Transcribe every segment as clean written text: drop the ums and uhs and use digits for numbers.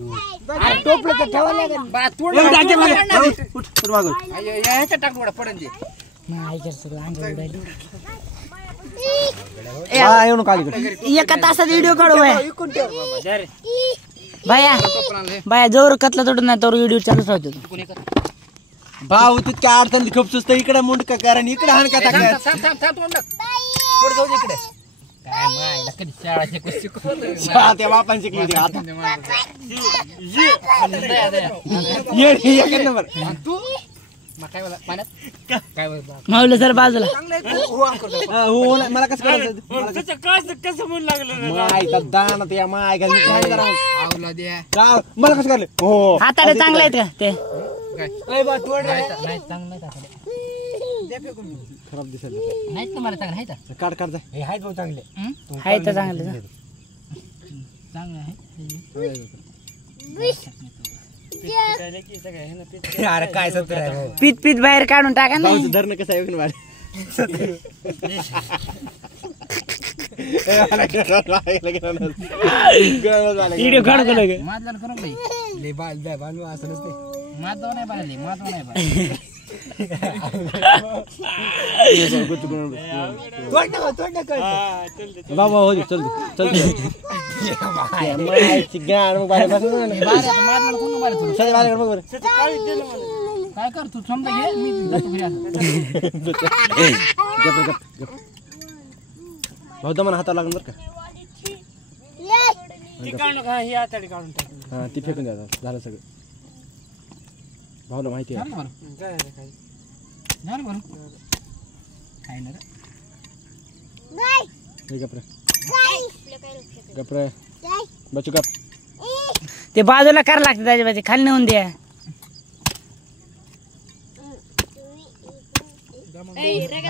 अरे टोपलं तर ठेवा लागेल बा तोड फुट मागं अयो या का टाक उडा पडन दे नाही कर सगळं अंग उडायला हा येऊ नका अलीकडे एका तासात व्हिडिओ काढू बाया इकून ठेव बाबा जा रे बाया जोर कतला तोडून नाही तर व्हिडिओ चालूच राहतो भाऊ तितक्या अडचण खूप सुस्त इकडे मुंडक कारण इकडे हाण का टाकल्यास थांब तोंड पुढे जाऊ इकडे काय मायला कधी शाळा शिकवलं त्या बापान शिकली होती आता एक नंबर तू मग काय बोला पाण्यात काय बोलतो माऊली सर बाजूला हो मला कसं करायचं कसं म्हणू लागलं माय दाना त्या माय घालून काय जरा आवला द्या का मला कसं करलं हो हाताडे चांगले आहेत का ते काय बा तोड रे नाही चांगलं नाही द्या फेकून खराब दिसत नाही तुम्हाला चांगलं आहे का काढ काढ जाय हे आहेत भाऊ चांगले आहे तर चांगले चांगलं आहे अरे काय सत्र आहे पीत पीत बाहेर काढून टाका ना भाऊचं धरणं कसं आहे वाढ व्हिडिओ काढू लगे मादला करू नाही ले बाल द्या बालू असं नसते मादव नाही बाळले मादव नाही बाळ बाबा हो चल चल काय कर तू समजा घे मी भाऊ दमन हाताला लागून बरं का ही आताडी काढून टाक हा ती फेकून द्या झालं सगळं भाऊला माहिती आहे काय ना गप्रे बचू गप ते बाजूला करायला लागते त्याच्या बाजू खाली नेऊन द्या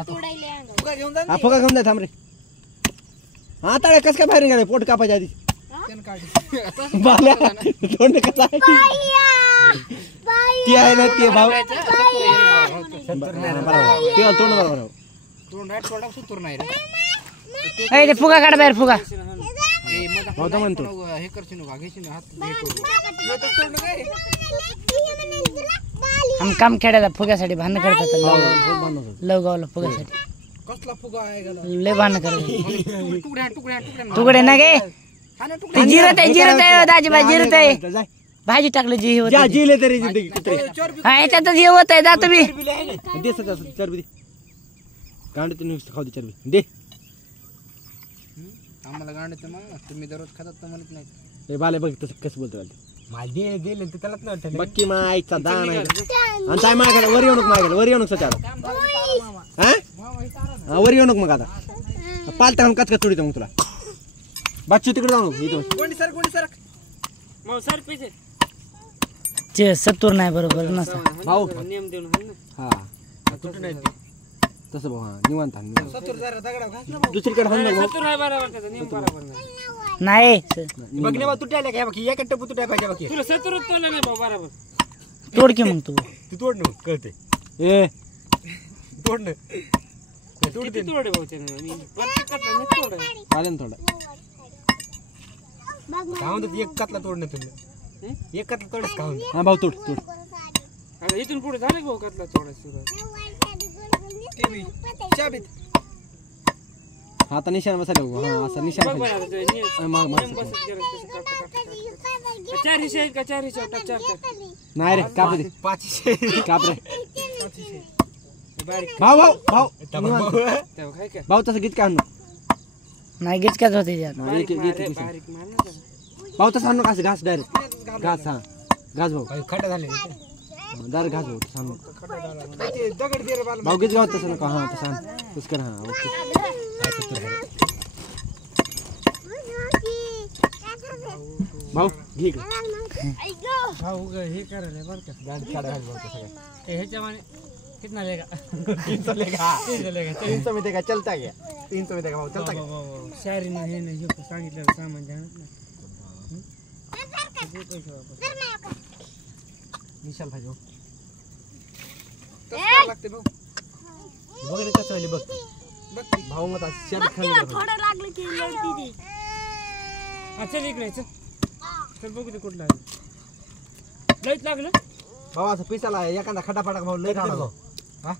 हा फुगा घेऊन द्या थांब रे हा ताळे कस काय बाहेर निघाले पोट कापायच्या आधी तोंड कसं आहे ती आहे ना ते भाऊ ते तोंड बरोबर तोंड थोडा सुतूर नाही ए ते फुगा काढ बाहेर फुगा भाऊ म्हणतो हे करशील का घेशील हात हे करू आम काम खेळायला फुग्यासाठी भांडण करतात लवगावला फुग्यासाठी कसला फुगा आहे गेला लय भांडण करतात तुकड्या तुकड्या तुकड्या तुकडे ना गे ते जिरत आहे दाजीबाई जिरत आहे जाय भाजी टाकलं जी होत जा जिले तरी जिंदगी कुत्रे हा याच्यातच हे होत आहे जातो मी दे सदा चरबी दे गांड तुम्ही खाऊ दे चरबी दे आम्हाला गांडीचं मग तुम्ही दररोज खातात तर म्हणत नाही ए बाले बघ तसं कसं बोलतो माझे दिले तर त्यालाच नाही बक्की मायचा दान आहे आणि काय मागायला वर येऊ नको मागायला वर येऊ नको सचाला हा वर येऊ नको मग आता पालता घालून कचकच चोडीतो मग तुला बच्चू तिकडे जाऊ नको इथं कोणी सर मग सर पिसे चे सत्तूर नाही बरोबर नसा भाऊ नियम देऊन हा कुठं नाही तसं भाऊ हा निवांत हा, निवांत. सतूर जरा दगडा घास ना दुसरीकडे हाण नको सत्तर आहे बरोबर त्याचा नियम बरोबर नाही नाही बघ ना तू टायला काय बघ एक टप्पू तू टाय पाहिजे बघ तुला सत्तर तोडलं नाही भाऊ बरोबर तोड की मग तू तू तोड न कळते ए तोड न किती तोडे भाऊ त्याने प्रत्येकाचा नाही तोड आले ना थोडं काय म्हणतात एक कातला तोड न तुला एक कातला तोडच का म्हणतात हा भाऊ तोड तोड आता इथून पुढे झालं भाऊ कतला तोडा सुरुवात आता निशाण बसायला भाऊ हा असा निशाण बघ बरं खाली. आता नियम माग माग नियम बसत गेला कसं काढता चार हिशे आहेत का चार हिशे चार चार नाही रे काप दे पाचशे काप रे बारीक भाऊ भाऊ भाऊ निवांत. तेव्हा काय काय भाऊ तसं गीत काय आणू नाही गिचक्याच होते त्यात बारीक मार रे, बारीक मार ना त्याला. भाऊ तसं आणू असं घास डायरेक्ट घास हा घास भाऊ खड्डा झाले डायरेक्ट घास भाऊ तसं आणू दगड दे रे बाल भाऊ गीत गाव तसं नका हा तसं आण तसं कर हा ओके भाऊ घे इकडे. भाऊ हे करायला बरं का गांड काढा घाल भाऊ तसं ए, ह्याच्यामाने कितना लेगा 300 लेगा 300 लेगा 300 में देगा चलता गया 300 में देगा भाऊ चलता गया शायरी हे नाही हे सांगितलं सामान जाणत नाही किती पैसे वापर विशाल भाई भाऊ कसं लागते भाऊ बघ रे कसं बघ बघ भाऊ मत शेत खाली थोडं लागलं की लढती ती चल इकडे चल बघू ते कुठला लयच लागलं भाऊ असं पिसाला एखादा खटाफटा भाऊ लय खाणार भाऊ. हा